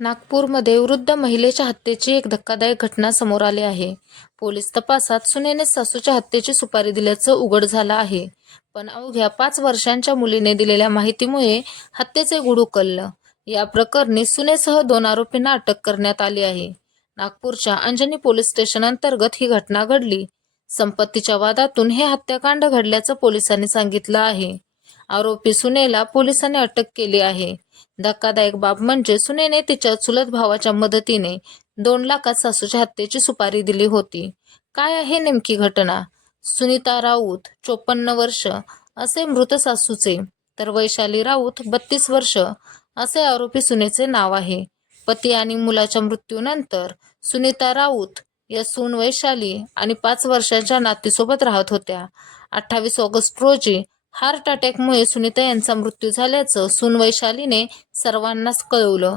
नागपूरमध्ये वृद्ध महिलेच्या हत्येची एक धक्कादायक घटना समोर आली आहे. पोलीस तपासात सुनेने सासूच्या हत्येची सुपारी दिल्याचं उघड झालं आहे. पण अवघ्या 5 वर्षांच्या मुलीने दिलेल्या माहितीमुळे हत्येचे गूढ उकललं. या प्रकरणी सुनेसह 2 आरोपींना अटक करण्यात आली आहे. नागपूरच्या अंजनी पोलीस स्टेशन अंतर्गत ही घटना घडली. संपत्तीच्या वादातून हे हत्याकांड घडल्याचं पोलिसांनी सांगितलं आहे. आरोपी सुनेला पोलिसांनी अटक केली आहे. धक्कादायक बाब म्हणजे सुनेने तिच्या चुलत भावाच्या मदतीने 2 लाखात सासूच्या हत्येची सुपारी दिली होती. काय आहे नेमकी घटना? सुनीता राऊत 54 वर्ष असे मृत सासूचे, तर वैशाली राऊत 32 वर्ष असे आरोपी सुनेचे नाव आहे. पती आणि मुलाच्या मृत्यूनंतर सुनीता राऊत या सून वैशाली आणि 5 वर्षांच्या नातीसोबत राहत होत्या. 28 ऑगस्ट रोजी हार्ट अटॅकमुळे सुनीता यांचा मृत्यू झाल्याचं सून वैशालीने सर्वांनाच कळवलं.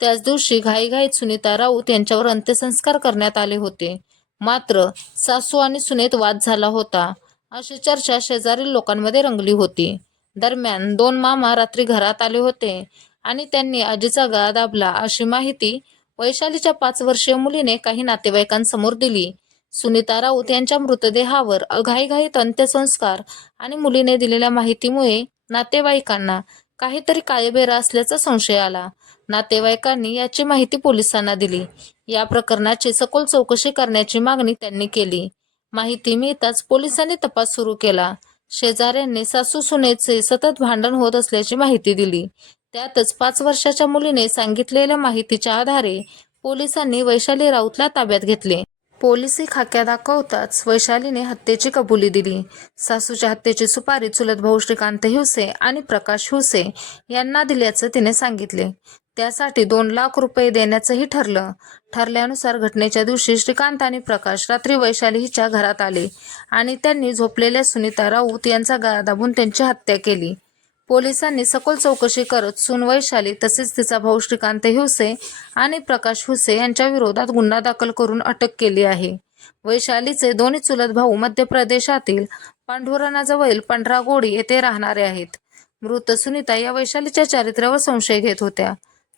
त्याच दिवशी घाईघाईत सुनीता राऊत यांच्यावर अंत्यसंस्कार करण्यात आले होते. मात्र सासू आणि सुनेत वाद झाला होता, अशी चर्चा शेजारील लोकांमध्ये रंगली होती. दरम्यान 2 मामा रात्री घरात आले होते आणि त्यांनी आजीचा गळा दाबला, अशी माहिती वैशालीच्या 5 वर्षीय मुलीने काही नातेवाईकांसमोर दिली. सुनीता राऊत यांच्या मृतदेहावर घाईघाईत अंत्यसंस्कार आणि मुलीने दिलेल्या माहितीमुळे नातेवाईकांना काहीतरी काळेबेरा असल्याचा संशय आला. नातेवाईकांनी याची माहिती पोलिसांना दिली. या प्रकरणाची सखोल चौकशी करण्याची मागणी त्यांनी केली. माहिती मिळताच पोलिसांनी तपास सुरू केला. शेजाऱ्यांनी सासू सुनेचे सतत भांडण होत असल्याची माहिती दिली. त्यातच 5 वर्षाच्या मुलीने सांगितलेल्या माहितीच्या आधारे पोलिसांनी वैशाली राऊतला ताब्यात घेतले. पोलिसी खाक्या दाखवताच वैशालीने हत्येची कबुली दिली. सासूच्या हत्येची सुपारी चुलत भाऊ श्रीकांत हिवसे आणि प्रकाश हिवसे यांना दिल्याचं तिने सांगितले. त्यासाठी 2 लाख रुपये देण्याचंही ठरलं. ठरल्यानुसार घटनेच्या दिवशी श्रीकांत आणि प्रकाश रात्री वैशाली हिच्या घरात आले आणि त्यांनी झोपलेल्या सुनीता राऊत यांचा गळा दाबून त्यांची हत्या केली. पोलिसांनी सखोल चौकशी करत सून वैशाली तसेच तिचा भाऊ श्रीकांत हिवसे आणि प्रकाश हिवसे यांच्या विरोधात गुन्हा दाखल करून अटक केली आहे. वैशालीचे दोन्ही चुलत भाऊ मध्य प्रदेशातील पांढुरणाजवळील पंढरागोडी येथे राहणारे आहेत. मृत सुनीता या वैशालीच्या चारित्र्यावर संशय घेत होत्या.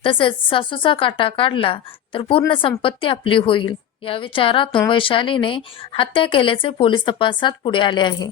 तसेच सासूचा काटा काढला तर पूर्ण संपत्ती आपली होईल, या विचारातून वैशालीने हत्या केल्याचे पोलीस तपासात पुढे आले आहे.